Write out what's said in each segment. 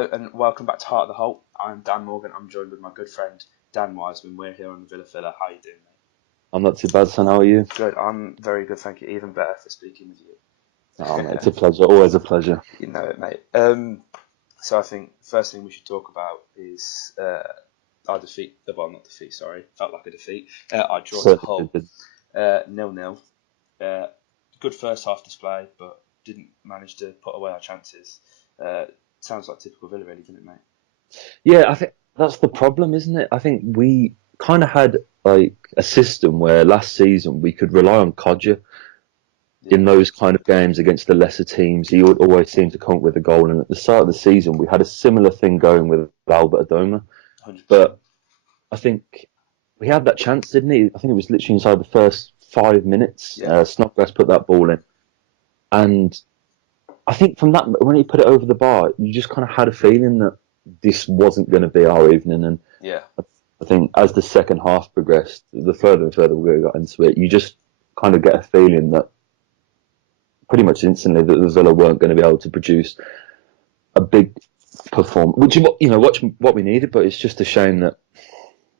Hello and welcome back to Heart of the Holte. I'm Dan Morgan. I'm joined with my good friend Dan Wiseman. We're here on the Villa Filler. How are you doing, mate? I'm not too bad, son. How are you? Good. I'm very good, thank you. Even better for speaking with you. Oh, mate, it's a pleasure. Always a pleasure. You know it, mate. So I think first thing we should talk about is our defeat. Well, not defeat. Sorry, felt like a defeat. Our draw to Hull, 0-0. Good first half display, but didn't manage to put away our chances. Sounds like typical Villa, really, doesn't it, mate? Yeah, I think that's the problem, isn't it? I think we kind of had like a system where last season we could rely on Khadija in those kind of games against the lesser teams. He would always seem to come up with a goal, and at the start of the season we had a similar thing going with Albert Adoma. 100%. But I think we had that chance, didn't he? I think it was literally inside the first 5 minutes. Yeah. Snodgrass put that ball in, and I think from that, when he put it over the bar, you just kind of had a feeling that this wasn't going to be our evening. And Yeah. I think as the second half progressed, the further and further we got into it, you just kind of get a feeling that pretty much instantly that the Villa weren't going to be able to produce a big performance, which is what we needed. But it's just a shame that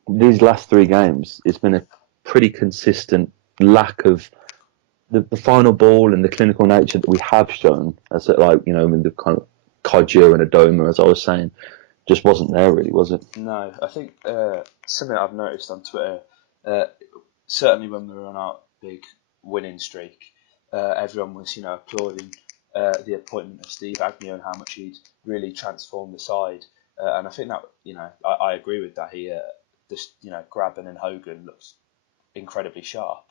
these last three games, it's been a pretty consistent lack of the final ball and the clinical nature that we have shown, as it, like, in the kind of Khadija and Adoma, as I was saying, just wasn't there really, was it? No, I think something I've noticed on Twitter, certainly when we were on our big winning streak, everyone was, applauding the appointment of Steve Agnew and how much he'd really transformed the side. And I think that, I agree with that. He, Graben and Hogan looks incredibly sharp.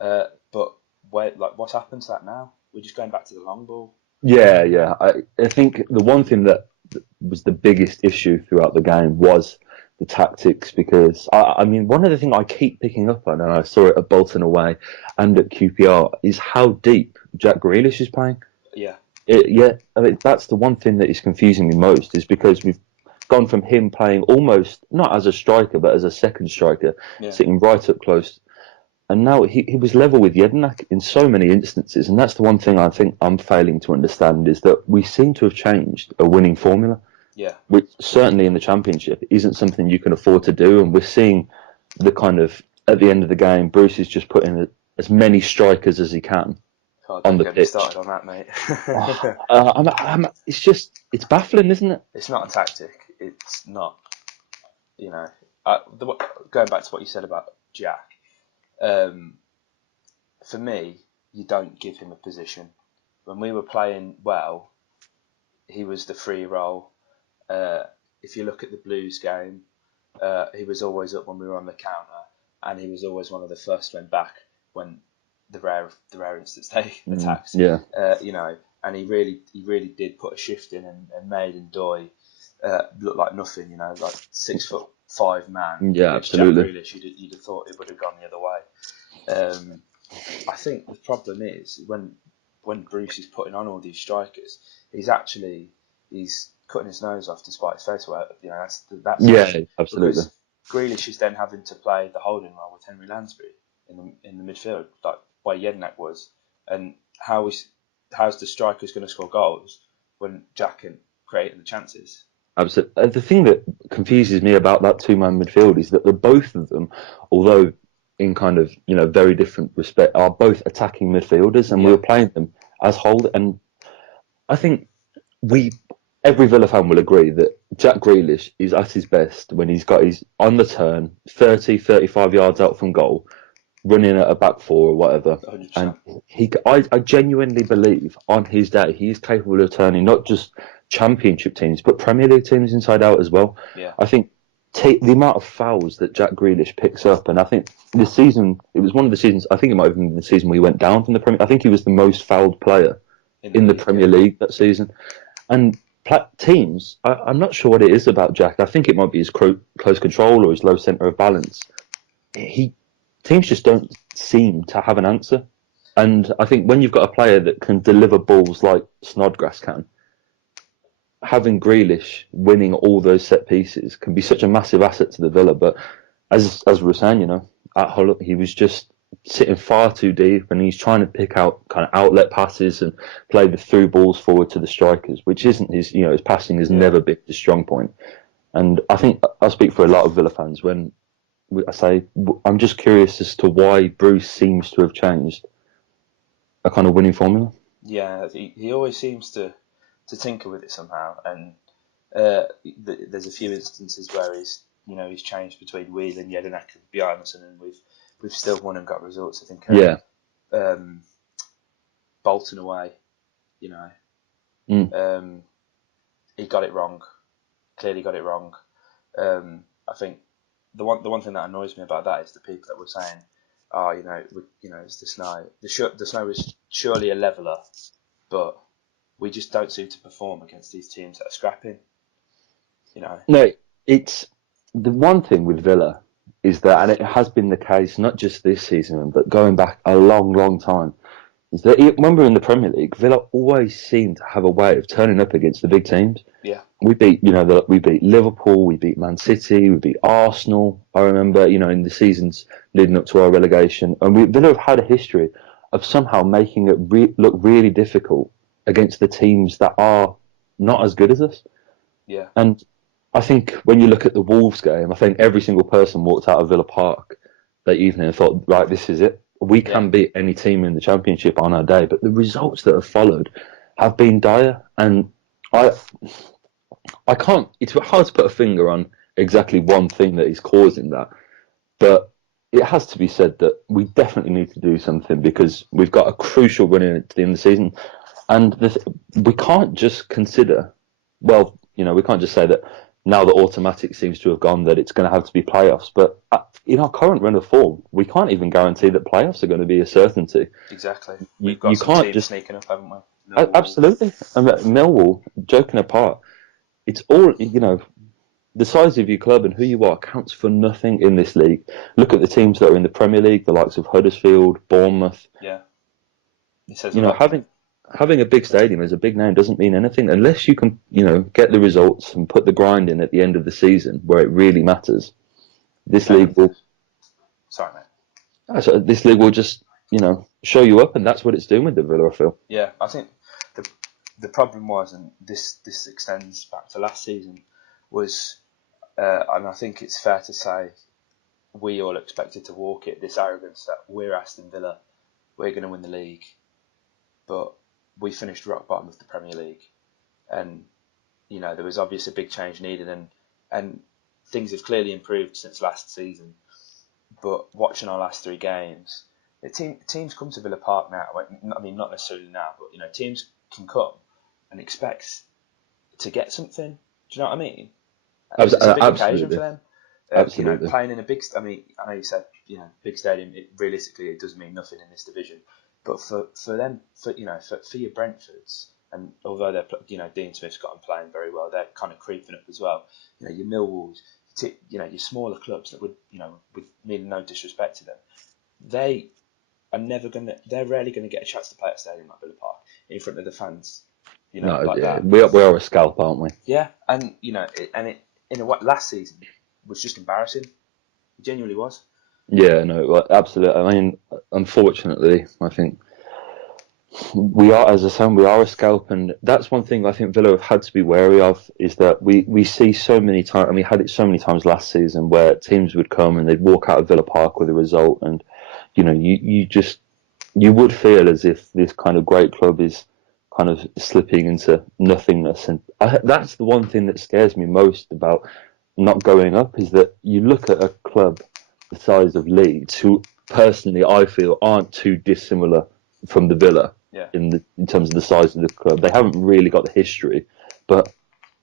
But what's happened to that now? We're just going back to the long ball. Yeah. I think the one thing that was the biggest issue throughout the game was the tactics, because I mean, one of the things I keep picking up on, and I saw it at Bolton away and at QPR, is how deep Jack Grealish is playing. Yeah. I mean, that's the one thing that is confusing me most, is because we've gone from him playing almost not as a striker but as a second striker, sitting right up close. And now he was level with Jedinak in so many instances. And that's the one thing I think I'm failing to understand, is that we seem to have changed a winning formula. Yeah. Which certainly in the Championship isn't something you can afford to do. And we're seeing the kind of, at the end of the game, Bruce is just putting as many strikers as he can on the pitch. Get me started on that, mate. It's baffling, isn't it? It's not a tactic. It's not, going back to what you said about Jack. For me, you don't give him a position. When we were playing well, he was the free role. If you look at the Blues game, he was always up when we were on the counter, and he was always one of the first men back when the rare instance they attacked. And he really did put a shift in and made Ndoye look like nothing. Like 6'5" man. Yeah, absolutely. Jack Grealish, you'd have thought it would have gone the other way. I think the problem is when Bruce is putting on all these strikers, he's cutting his nose off to spite his face. That's absolutely. Because Grealish is then having to play the holding role with Henry Lansbury in the midfield, like where Jedinak was. And how's the strikers going to score goals when Jack can create the chances? Absolutely. The thing that confuses me about that two-man midfield is that the both of them, although in kind of very different respect, are both attacking midfielders, and we were playing them as Holte. And I think every Villa fan will agree that Jack Grealish is at his best when he's on the turn, 30, 35 yards out from goal, running at a back four or whatever. 100%. And I genuinely believe on his day he is capable of turning not just Championship teams but Premier League teams inside out as well. Yeah. I think the amount of fouls that Jack Grealish picks up, and I think this season, it was one of the seasons, I think it might have been the season we went down from the Premier. I think he was the most fouled player in the Premier League that season. And teams, I'm not sure what it is about Jack. I think it might be his close control or his low centre of balance. Teams just don't seem to have an answer. And I think when you've got a player that can deliver balls like Snodgrass can, having Grealish winning all those set pieces can be such a massive asset to the Villa. But as we were saying, at Hull, he was just sitting far too deep, and he's trying to pick out kind of outlet passes and play the through balls forward to the strikers, which isn't his. His passing has never been his strong point. And I think I speak for a lot of Villa fans when I say I'm just curious as to why Bruce seems to have changed a kind of winning formula. Yeah, he always seems to tinker with it somehow, and there's a few instances where he's changed between Whelan, Jedinak, and Bjarnason, and we've still won and got results. I think Yeah. Bolton away, he got it wrong. Clearly got it wrong. I think the one thing that annoys me about that is the people that were saying, "Oh, it's the snow. The snow was surely a leveler, but we just don't seem to perform against these teams that are scrapping." No, it's the one thing with Villa is that, and it has been the case not just this season, but going back a long, long time, is that when we were in the Premier League, Villa always seemed to have a way of turning up against the big teams. Yeah. We beat, we beat Liverpool, we beat Man City, we beat Arsenal. I remember, in the seasons leading up to our relegation, and Villa have had a history of somehow making it look really difficult against the teams that are not as good as us. Yeah. And I think when you look at the Wolves game, I think every single person walked out of Villa Park that evening and thought, right, this is it. We can beat any team in the Championship on our day. But the results that have followed have been dire. And I can't, it's hard to put a finger on exactly one thing that is causing that. But it has to be said that we definitely need to do something because we've got a crucial run in at the end of the season. And we can't just consider, we can't just say that now that automatic seems to have gone that it's going to have to be playoffs. But in our current run of form, we can't even guarantee that playoffs are going to be a certainty. Exactly. We've got some teams sneaking up, haven't we? Millwall. Absolutely. And Millwall, joking apart, it's all, the size of your club and who you are counts for nothing in this league. Look at the teams that are in the Premier League, the likes of Huddersfield, Bournemouth. Yeah. It says having a big stadium as a big name doesn't mean anything unless you can, get the results and put the grind in at the end of the season where it really matters. This league will. Sorry, mate. This league will just, show you up, and that's what it's doing with the Villa, I feel. Yeah, I think the problem was, and this extends back to last season, was, and I think it's fair to say, we all expected to walk it. This arrogance that we're Aston Villa, we're going to win the league, but we finished rock bottom of the Premier League, and there was obviously a big change needed, and things have clearly improved since last season. But watching our last 3 games, teams come to Villa Park now. I mean, not necessarily now, but teams can come and expect to get something. Do you know what I mean? It's a big occasion for them. Absolutely. Playing in a big. I mean, I know you said big stadium. Realistically, it does mean nothing in this division. But for them, for your Brentfords, and although they're Dean Smith's got them playing very well, they're kind of creeping up as well. Your Millwalls, your smaller clubs that would with meaning no disrespect to them, they're rarely gonna get a chance to play at a stadium like Villa Park in front of the fans. That. We are a scalp, aren't we? Yeah, and last season was just embarrassing. It genuinely was. Yeah, no, absolutely. I mean, unfortunately, I think we are, as I said, we are a scalp, and that's one thing I think Villa have had to be wary of, is that we see so many times, and we had it so many times last season, where teams would come and they'd walk out of Villa Park with a result, and you would feel as if this kind of great club is kind of slipping into nothingness, and that's the one thing that scares me most about not going up, is that you look at a club the size of Leeds, who personally I feel aren't too dissimilar from the Villa in terms of the size of the club. They haven't really got the history, but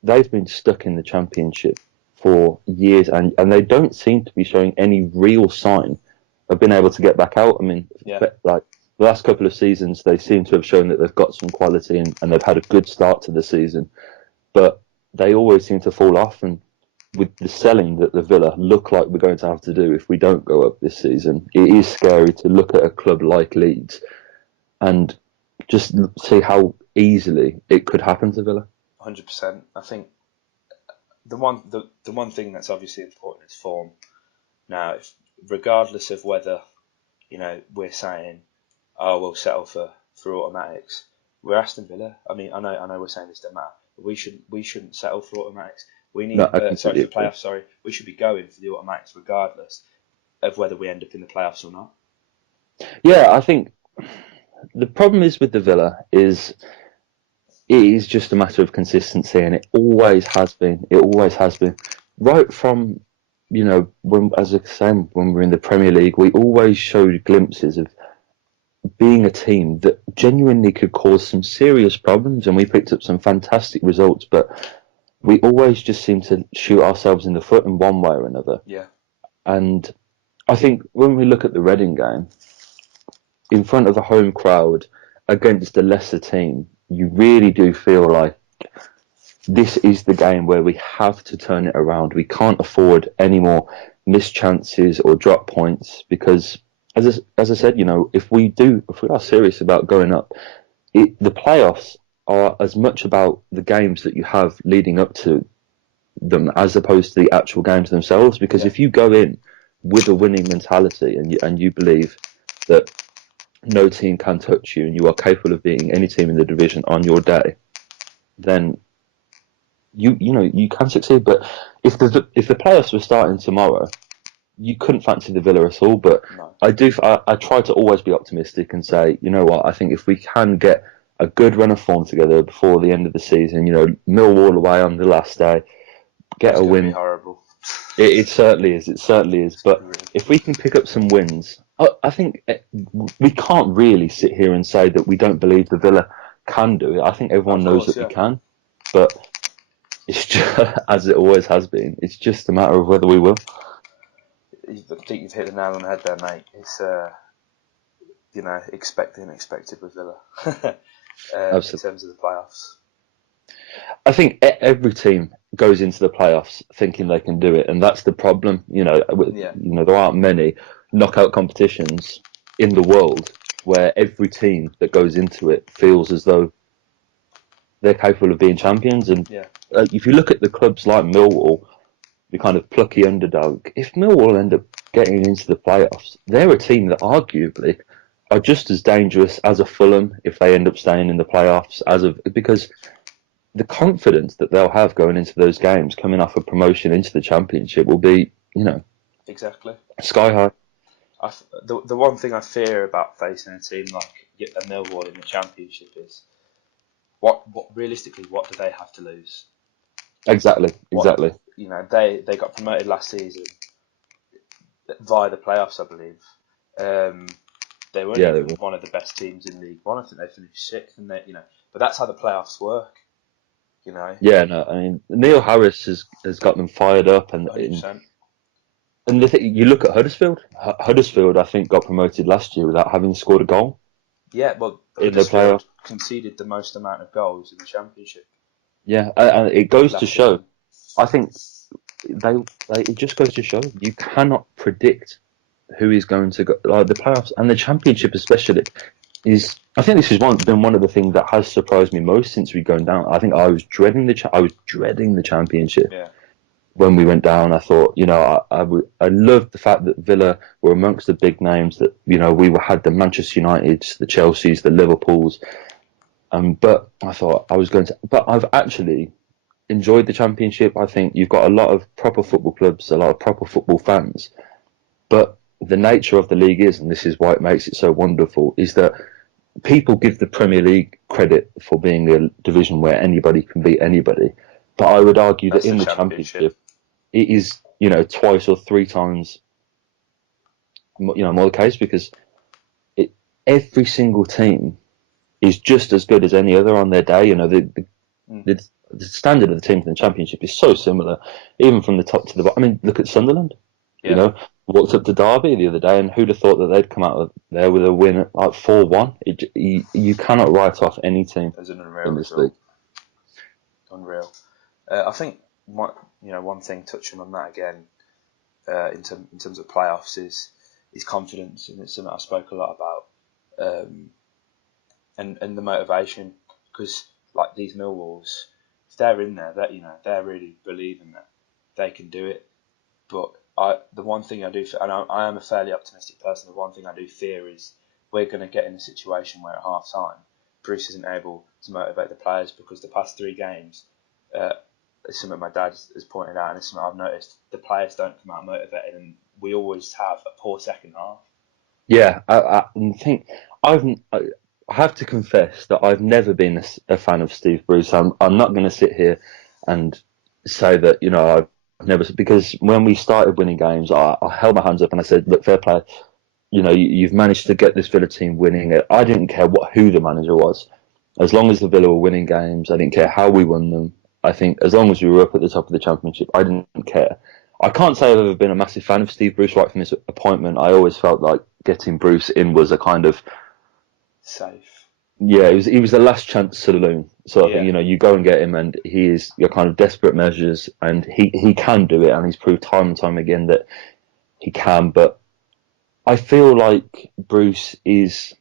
they've been stuck in the Championship for years, and they don't seem to be showing any real sign of being able to get back out. I mean, like the last couple of seasons, they seem to have shown that they've got some quality and they've had a good start to the season, but they always seem to fall off. And with the selling that the Villa look like we're going to have to do if we don't go up this season, it is scary to look at a club like Leeds and just see how easily it could happen to Villa. 100%. I think the one thing that's obviously important is form. Now, regardless of whether we're saying, oh, we'll settle for automatics. We're Aston Villa. I mean, I know we're saying this doesn't matter, but we shouldn't settle for automatics. We No, need, I sorry, completely for agree. playoffs. Sorry, we should be going for the automatics regardless of whether we end up in the playoffs or not. Yeah, I think the problem is with the Villa is it is just a matter of consistency, and it always has been. It always has been. Right from, when, as I said, when we're in the Premier League, we always showed glimpses of being a team that genuinely could cause some serious problems, and we picked up some fantastic results, but we always just seem to shoot ourselves in the foot in one way or another. Yeah. And I think when we look at the Reading game, in front of a home crowd against a lesser team, you really do feel like this is the game where we have to turn it around. We can't afford any more missed chances or drop points because, as I said, if we are serious about going up, the playoffs are as much about the games that you have leading up to them as opposed to the actual games themselves. Because Yeah. if you go in with a winning mentality and you believe that no team can touch you and you are capable of beating any team in the division on your day, then you can succeed. But if the playoffs were starting tomorrow, you couldn't fancy the Villa at all. But No. I try to always be optimistic and say, you know what, I think if we can get a good run of form together before the end of the season, Millwall away on the last day, get That's a going to be win. horrible. It certainly is. It certainly is. But Really. if we can pick up some wins, I think we can't really sit here and say that we don't believe the Villa can do it. I think everyone Of knows course, that we yeah. can. But it's just, as it always has been, it's just a matter of whether we will. I think you've hit the nail on the head there, mate. It's expect the unexpected with Villa in Absolutely. terms of the playoffs. I think every team goes into the playoffs thinking they can do it, and that's the problem. Yeah. There aren't many knockout competitions in the world where every team that goes into it feels as though they're capable of being champions. And Yeah. if you look at the clubs like Millwall, the kind of plucky underdog, if Millwall end up getting into the playoffs, they're a team that arguably are just as dangerous as a Fulham if they end up staying in the playoffs, because the confidence that they'll have going into those games, coming off a promotion into the Championship, will be, Exactly. sky high. The one thing I fear about facing a team like a Millwall in the Championship is what realistically, what do they have to lose? Exactly, What exactly. they got promoted last season via the playoffs, I believe. They weren't Yeah, they even will. one of the best teams in League One. I think they finished sixth, and but that's how the playoffs work. Yeah, no, I mean, Neil Harris has got them fired up, and 100%. and you look at Huddersfield. Huddersfield, I think, got promoted last year without having scored a goal Yeah, well, in the playoff. Huddersfield conceded the most amount of goals in the Championship Yeah, and it goes to last show. season. I think it just goes to show you cannot predict who is going to go. Like the playoffs and the Championship, especially, is. I think this has been one of the things that has surprised me most since we've gone down. I think I was dreading the Championship Yeah, when we went down. I thought, I loved the fact that Villa were amongst the big names. That we had the Manchester Uniteds, the Chelseas, the Liverpools. But I thought I was going to. But I've actually enjoyed the Championship. I think you've got a lot of proper football clubs, a lot of proper football fans. But the nature of the league is, and this is why it makes it so wonderful, is that people give the Premier League credit for being a division where anybody can beat anybody. But I would argue that that's the in the Championship. Championship, it is, twice or three times, more the case because every single team is just as good as any other on their day. The, the standard of the teams in the Championship is so similar, even from the top to the bottom. I mean, look at Sunderland. You Yeah, know, walked up to Derby the other day, and who'd have thought that they'd come out of there with a win at like 4-1? You cannot write off any team it was an unreal in this league. result. Unreal. I think one thing touching on that again in terms of playoffs is confidence, and it's something I spoke a lot about, and the motivation because like these Millwalls, if they're in there, that they're really believing that they can do it, but the one thing I do, and I am a fairly optimistic person, the one thing I do fear is we're going to get in a situation where at half time, Bruce isn't able to motivate the players because the past 3 games, it's something my dad has pointed out and it's something I've noticed, the players don't come out motivated and we always have a poor second half. Yeah, I think I have to confess that I've never been a fan of Steve Bruce. I'm not going to sit here and say that I've never, because when we started winning games, I held my hands up and I said, look, fair play. You've managed to get this Villa team winning. I didn't care who the manager was, as long as the Villa were winning games. I didn't care how we won them. I think as long as we were up at the top of the Championship, I didn't care. I can't say I've ever been a massive fan of Steve Bruce right from his appointment. I always felt like getting Bruce in was a kind of safe. Yeah, he was the last chance saloon. So I think, you go and get him, and he is your kind of desperate measures, and he can do it, and he's proved time and time again that he can. But I feel like Bruce is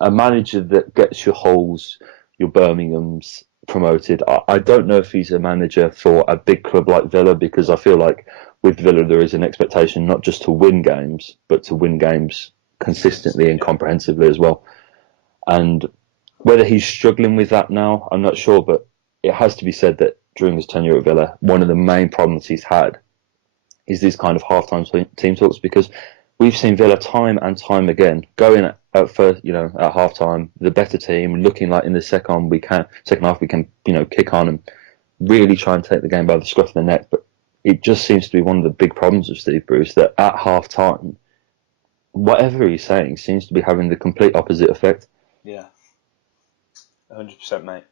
a manager that gets your Hulls, your Birminghams promoted. I don't know if he's a manager for a big club like Villa, because I feel like with Villa there is an expectation not just to win games, but to win games consistently and comprehensively as well. And whether he's struggling with that now, I'm not sure, but it has to be said that during his tenure at Villa, one of the main problems he's had is these kind of half-time team talks, because we've seen Villa time and time again going at first, at half-time, the better team, looking like in the second half we can, kick on and really try and take the game by the scruff of the neck. But it just seems to be one of the big problems of Steve Bruce, that at half-time, whatever he's saying seems to be having the complete opposite effect. Yeah, 100%, mate.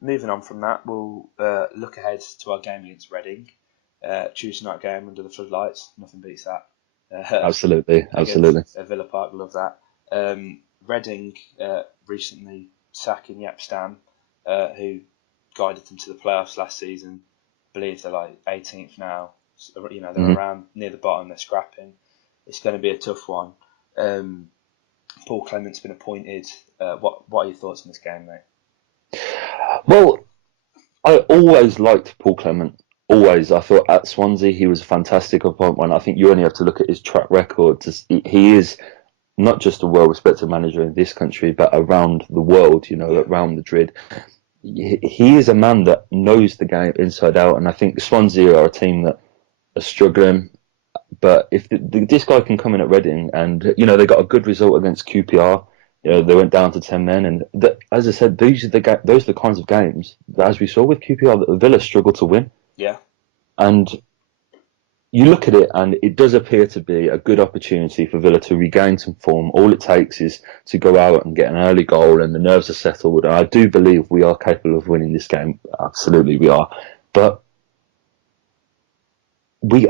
Moving on from that, we'll look ahead to our game against Reading. Tuesday night game under the floodlights. Nothing beats that. Absolutely. At Villa Park, love that. Reading recently sacking Jaap Stam, who guided them to the playoffs last season. I believe they're like 18th now. So, they're around near the bottom. They're scrapping. It's going to be a tough one. Paul Clements been appointed. What are your thoughts on this game, mate? Well, I always liked Paul Clement. Always. I thought at Swansea he was a fantastic appointment. I think you only have to look at his track record. He is not just a well-respected manager in this country, but around the world, around Madrid. He is a man that knows the game inside out, and I think Swansea are a team that are struggling. But if this guy can come in at Reading, and they got a good result against QPR, they went down to 10 men, and as I said, those are the kinds of games that, as we saw with QPR, that the Villa struggled to win. Yeah, and you look at it, and it does appear to be a good opportunity for Villa to regain some form. All it takes is to go out and get an early goal, and the nerves are settled. And I do believe we are capable of winning this game. Absolutely, we are. But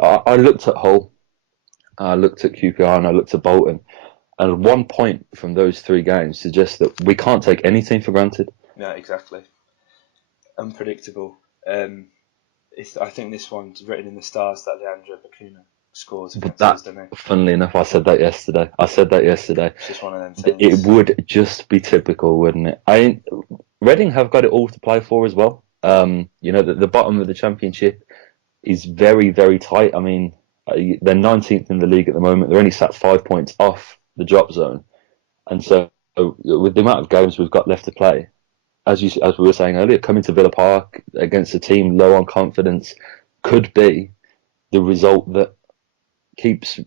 I looked at Hull, I looked at QPR, and I looked at Bolton, and 1 point from those 3 games suggests that we can't take anything for granted. Yeah, exactly. Unpredictable. I think this one's written in the stars that Leandro Bacuna scores against us, doesn't he? Funnily enough, I said that yesterday. It's just one of them things. It would just be typical, wouldn't it? Reading have got it all to play for as well. The bottom of the Championship is very, very tight. I mean, they're 19th in the league at the moment. They're only sat 5 points off the drop zone. And so with the amount of games we've got left to play, as we were saying earlier, coming to Villa Park against a team low on confidence could be the result that keeps,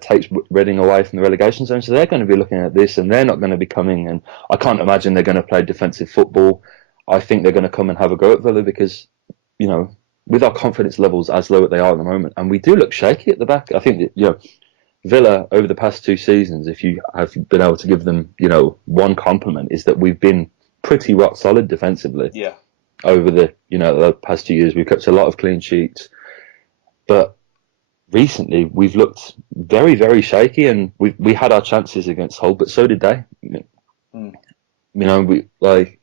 takes Reading away from the relegation zone. So they're going to be looking at this, and they're not going to be coming. And I can't imagine they're going to play defensive football. I think they're going to come and have a go at Villa because, with our confidence levels as low as they are at the moment, and we do look shaky at the back. I think that, Villa over the past 2 seasons, if you have been able to give them, one compliment, is that we've been pretty rock solid defensively. Yeah. Over the past 2 years, we've kept a lot of clean sheets, but recently we've looked very, very shaky, and we had our chances against Hull, but so did they. We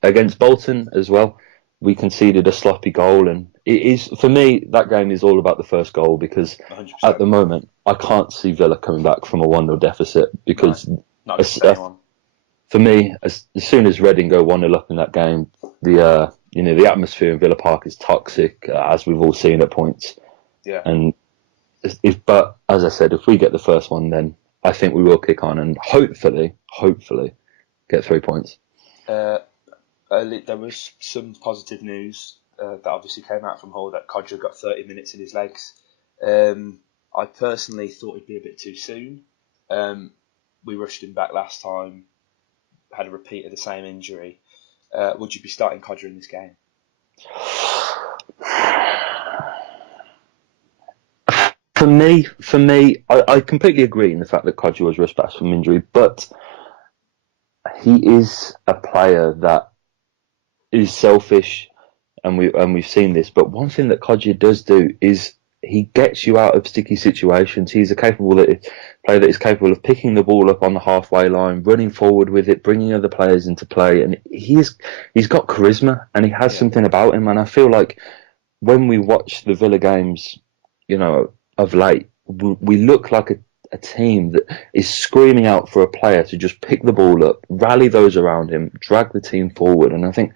against Bolton as well. We conceded a sloppy goal, and it is, for me, that game is all about the first goal, because 100%. At the moment I can't see Villa coming back from a 1-0 deficit, because for me, as soon as Reading go 1-0 up in that game, the atmosphere in Villa Park is toxic, as we've all seen at points. Yeah. And But as I said, if we get the first one, then I think we will kick on and hopefully get 3 points. There was some positive news that obviously came out from Hull that Khadija got 30 minutes in his legs. I personally thought it'd be a bit too soon. We rushed him back last time, had a repeat of the same injury. Would you be starting Khadija in this game? For me, I completely agree in the fact that Khadija was rushed back from injury, but he is a player that is selfish, and we've seen this. But one thing that Khadija does do is he gets you out of sticky situations. He's a player that is capable of picking the ball up on the halfway line, running forward with it, bringing other players into play, and he's got charisma and he has something about him. And I feel like when we watch the Villa games, of late, we look like a team that is screaming out for a player to just pick the ball up, rally those around him, drag the team forward. And I think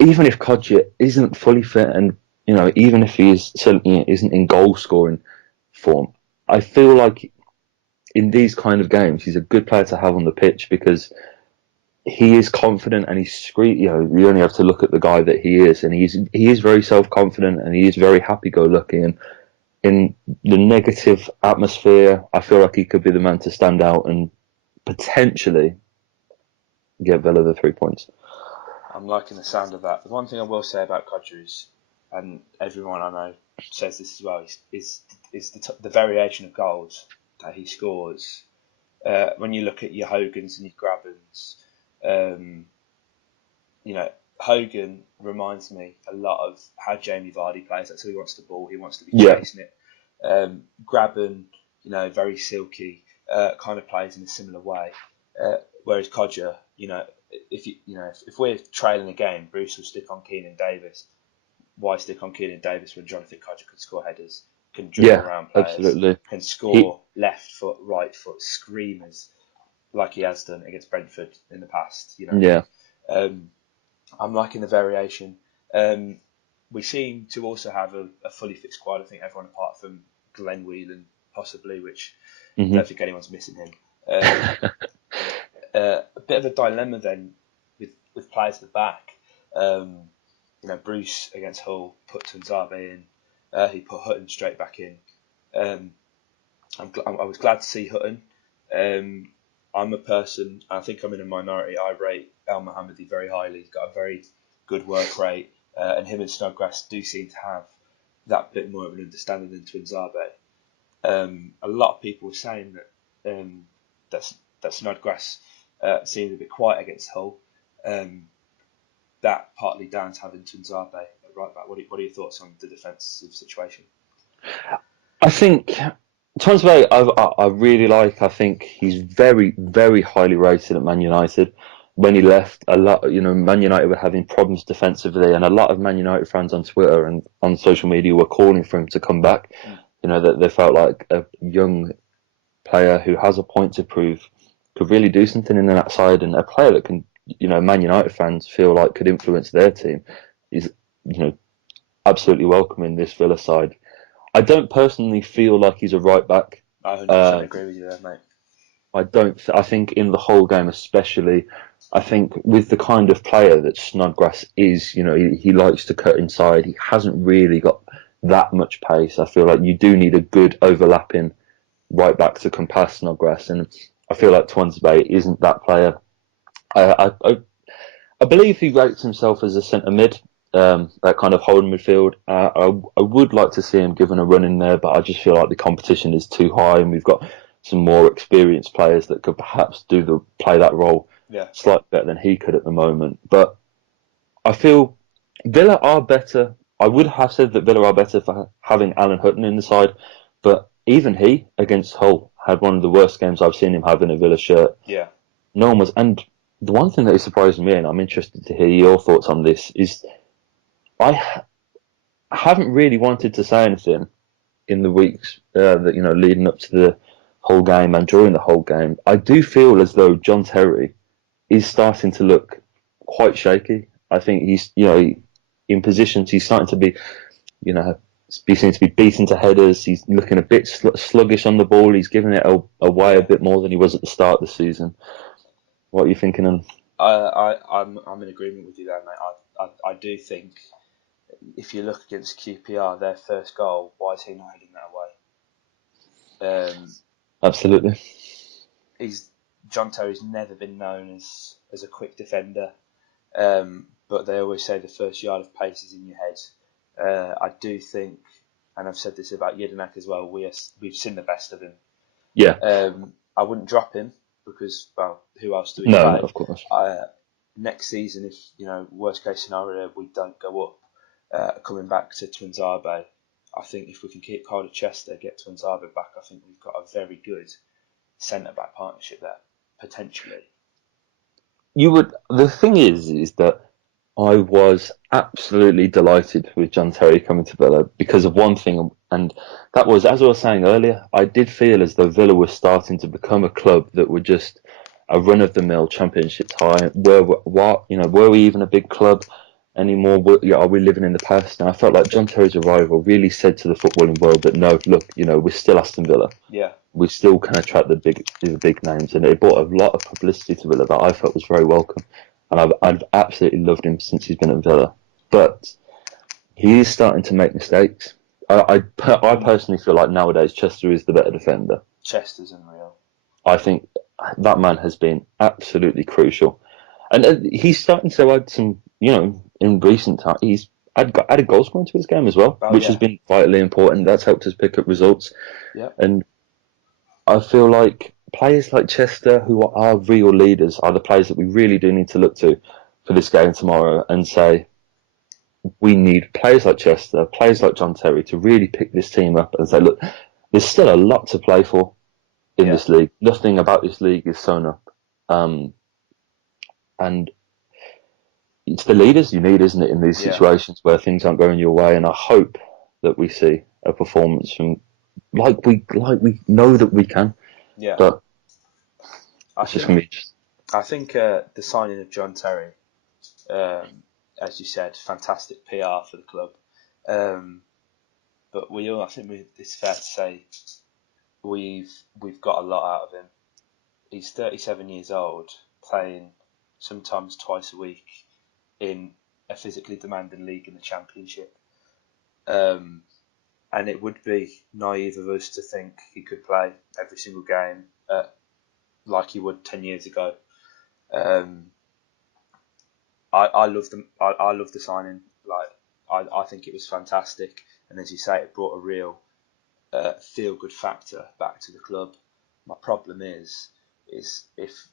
even if Khadija isn't fully fit, and even if he certainly isn't in goal scoring form, I feel like in these kind of games he's a good player to have on the pitch because he is confident and he's you only have to look at the guy that he is, and he is very self-confident and he is very happy-go-lucky. And in the negative atmosphere, I feel like he could be the man to stand out and potentially get Villa the 3 points. I'm liking the sound of that. The one thing I will say about Khadija is, and everyone I know says this as well, is the variation of goals that he scores. When you look at your Hogans and your Grabbens, Hogan reminds me a lot of how Jamie Vardy plays. That's who he wants the ball. He wants to be chasing it. Grabben, very silky, kind of plays in a similar way. Whereas Khadija, if we're trailing a game, Bruce will stick on Keenan Davis. Why stick on Keenan Davis when Jonathan Khadija could score headers, can dribble around players, absolutely. Can score left foot, right foot, screamers, like he has done against Brentford in the past. I'm liking the variation. We seem to also have a fully fit squad. I think everyone apart from Glenn Whelan, possibly, which I don't think anyone's missing him. A bit of a dilemma then with players at the back. Bruce against Hull put Tunzabe in. He put Hutton straight back in. I was glad to see Hutton. I'm a person, I think I'm in a minority, I rate El Mohammadi very highly. He's got a very good work rate, and him and Snodgrass do seem to have that bit more of an understanding than Twinzabe. A lot of people were saying that Snodgrass seemed a bit quiet against Hull. That partly down to having Twinzabe right back. What are your thoughts on the defensive situation? I think Twinzabe, I really like. I think he's very, very highly rated at Man United. When he left, Man United were having problems defensively, and a lot of Man United fans on Twitter and on social media were calling for him to come back. That they felt like a young player who has a point to prove could really do something in that side, and a player that can, Man United fans feel like could influence their team is, absolutely welcome in this Villa side. I don't personally feel like he's a right back. I 100% agree with you there, mate. I think in the whole game especially, I think with the kind of player that Snodgrass is, he likes to cut inside. He hasn't really got that much pace. I feel like you do need a good overlapping right back to come past Snodgrass, and I feel like Twinzabe isn't that player. I believe he rates himself as a centre mid. That kind of holding midfield. I would like to see him given a run in there, but I just feel like the competition is too high, and we've got some more experienced players that could perhaps play that role slightly better than he could at the moment. But I feel Villa are better. I would have said that Villa are better for having Alan Hutton in the side, but even he against Hull had one of the worst games I've seen him have in a Villa shirt. Yeah, no one was. And the one thing that is surprising me, and I'm interested to hear your thoughts on this, is I haven't really wanted to say anything in the weeks leading up to the whole game and during the whole game. I do feel as though John Terry is starting to look quite shaky. I think he's in positions. He's starting to be he seems to be beaten to headers. He's looking a bit sluggish on the ball. He's giving it away a bit more than he was at the start of the season. What are you thinking of? I'm in agreement with you there, mate. I do think if you look against QPR, their first goal, why is he not heading that away? Absolutely. John Terry's never been known as a quick defender, but they always say the first yard of pace is in your head. I do think, and I've said this about Jedinak as well, we've seen the best of him. Yeah. I wouldn't drop him because, well, who else do we No, play? of course. Next season, if worst case scenario, we don't go up, coming back to Twinzabe, I think if we can keep hold of Chester, get Twinzabe back, I think we've got a very good centre back partnership there potentially. The thing is that I was absolutely delighted with John Terry coming to Villa because of one thing, and that was, as I was saying earlier, I did feel as though Villa was starting to become a club that were just a run-of-the-mill Championship tie. Were we even a big club anymore? Are we living in the past? And I felt like John Terry's arrival really said to the footballing world that no, look, we're still Aston Villa. Yeah. We still can attract the big names, and it brought a lot of publicity to Villa that I felt was very welcome. And I've absolutely loved him since he's been at Villa. But he is starting to make mistakes. I personally feel like nowadays Chester is the better defender. Chester's unreal. I think that man has been absolutely crucial. And he's starting to add some, in recent time, he's added goal scoring to his game as well, which has been vitally important. That's helped us pick up results. Yeah. And I feel like players like Chester, who are real leaders, are the players that we really do need to look to for this game tomorrow and say, we need players like Chester, players like John Terry to really pick this team up and say, look, there's still a lot to play for in this league. Nothing about this league is sewn up. And it's the leaders you need, isn't it, in these situations where things aren't going your way. And I hope that we see a performance from like we know that we can. Yeah. But I think the signing of John Terry, as you said, fantastic PR for the club. But I think it's fair to say we've got a lot out of him. He's 37 years old, playing sometimes twice a week in a physically demanding league in the Championship. And it would be naive of us to think he could play every single game like he would 10 years ago. I love the signing. I think it was fantastic, and as you say, it brought a real feel-good factor back to the club. My problem is if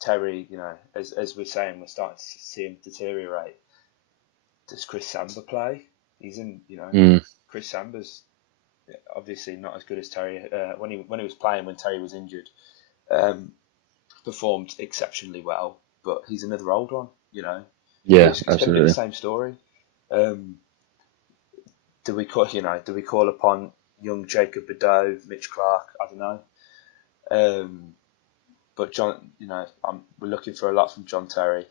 Terry, as we're saying, we're starting to see him deteriorate. Does Chris Samba play? He's in, Chris Samba's obviously not as good as Terry when he was playing when Terry was injured. Performed exceptionally well, but he's another old one, Yeah, it's absolutely. going to be the same story. Do we call upon young Jacob Bedeau, Mitch Clark? I don't know. But John, we're looking for a lot from John Terry.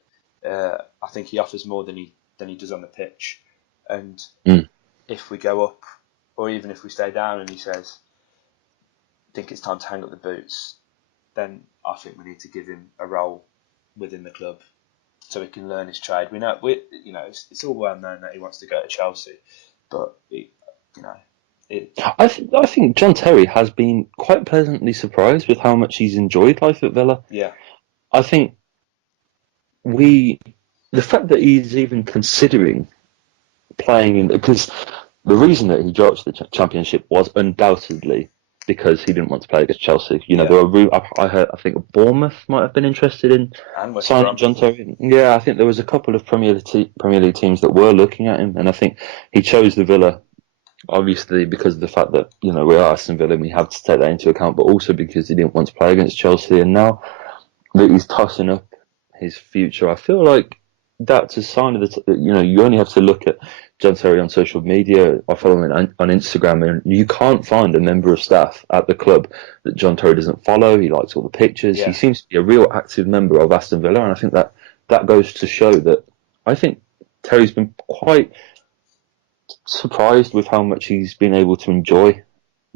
I think he offers more than he does on the pitch. And if we go up, or even if we stay down, and he says, "I think it's time to hang up the boots," then I think we need to give him a role within the club so he can learn his trade. It's all well known that he wants to go to Chelsea, but I think John Terry has been quite pleasantly surprised with how much he's enjoyed life at Villa. Yeah, I think the fact that he's even considering playing in, because the reason that he dropped the Championship was undoubtedly because he didn't want to play against Chelsea. There were I heard, I think Bournemouth might have been interested in signing John Terry. Yeah, I think there was a couple of Premier League teams that were looking at him, and I think he chose the Villa, obviously because of the fact that we are Aston Villa and we have to take that into account, but also because he didn't want to play against Chelsea. And now that he's tossing up his future, I feel like that's a sign of you only have to look at John Terry on social media. I follow him on Instagram, and you can't find a member of staff at the club that John Terry doesn't follow. He likes all the pictures. Yeah. He seems to be a real active member of Aston Villa, and I think that goes to show that I think Terry's been quite surprised with how much he's been able to enjoy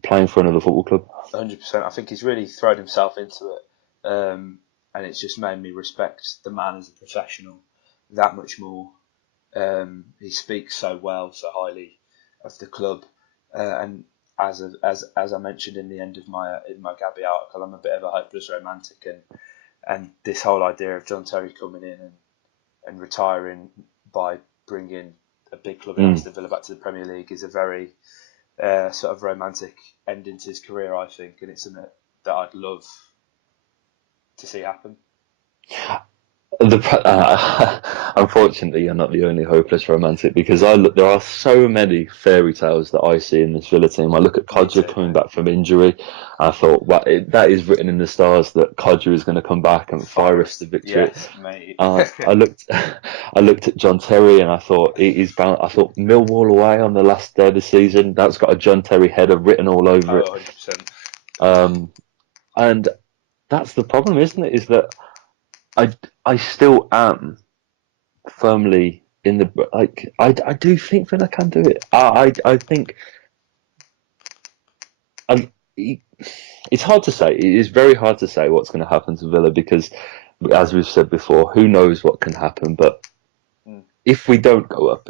playing for another football club. 100%. I think he's really thrown himself into it, and it's just made me respect the man as a professional that much more. He speaks so well, so highly of the club, and as I mentioned in the end of my Gabby article, I'm a bit of a hopeless romantic, and this whole idea of John Terry coming in and retiring by bringing a big club in Aston Villa back to the Premier League is a very sort of romantic ending to his career, I think, and it's something that I'd love to see happen. Unfortunately, you're not the only hopeless romantic, because there are so many fairy tales that I see in this Villa team. I look at Khadija coming back from injury. I thought, that is written in the stars that Khadija is going to come back and fire us to victory. Yes, mate. I looked at John Terry and I thought he's bound. I thought Millwall away on the last day of the season. That's got a John Terry header written all over it. 100%. And that's the problem, isn't it? Is that I still am firmly in the I do think Villa can do it. I think it's hard to say. It is very hard to say what's going to happen to Villa, because, as we've said before, who knows what can happen. But if we don't go up,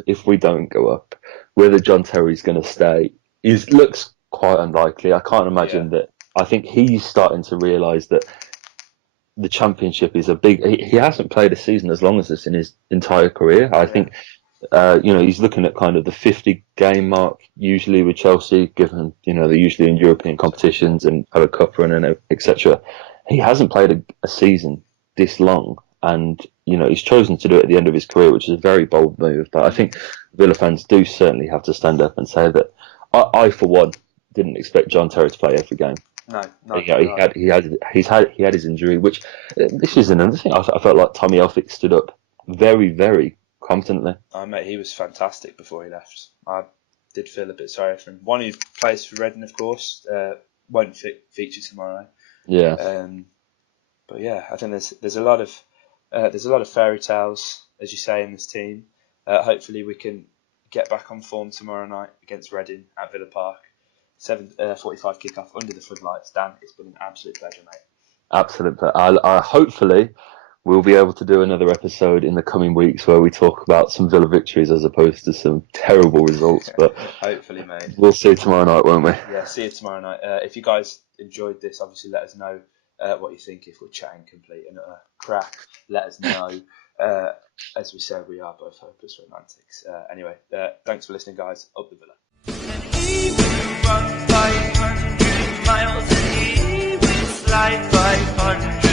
whether John Terry's going to stay looks quite unlikely. I can't imagine that. I think he's starting to realise that the Championship is a big. He hasn't played a season as long as this in his entire career. I think, he's looking at kind of the 50-game mark usually with Chelsea, given they're usually in European competitions and have a cup run and etc. He hasn't played a season this long, and he's chosen to do it at the end of his career, which is a very bold move. But I think Villa fans do certainly have to stand up and say that I for one didn't expect John Terry to play every game. No, he had his injury, which this is another thing. I felt like Tommy Elphick stood up very, very competently. Mate, he was fantastic before he left. I did feel a bit sorry for him. One who plays for Reading, of course, won't feature tomorrow. Yeah. But yeah, I think there's a lot of fairy tales, as you say, in this team. Hopefully, we can get back on form tomorrow night against Reading at Villa Park. 7:45 kickoff under the floodlights. Dan, it's been an absolute pleasure, mate. Absolute pleasure. I hopefully we'll be able to do another episode in the coming weeks where we talk about some Villa victories as opposed to some terrible results. But hopefully, mate. We'll see you tomorrow night, won't we? Yeah, see you tomorrow night. If you guys enjoyed this, obviously let us know what you think. If we're chatting complete and utter crap, let us know. As we said, we are both hopeless romantics. Anyway, thanks for listening, guys. Up the Villa. Run 500 miles and he will slide 500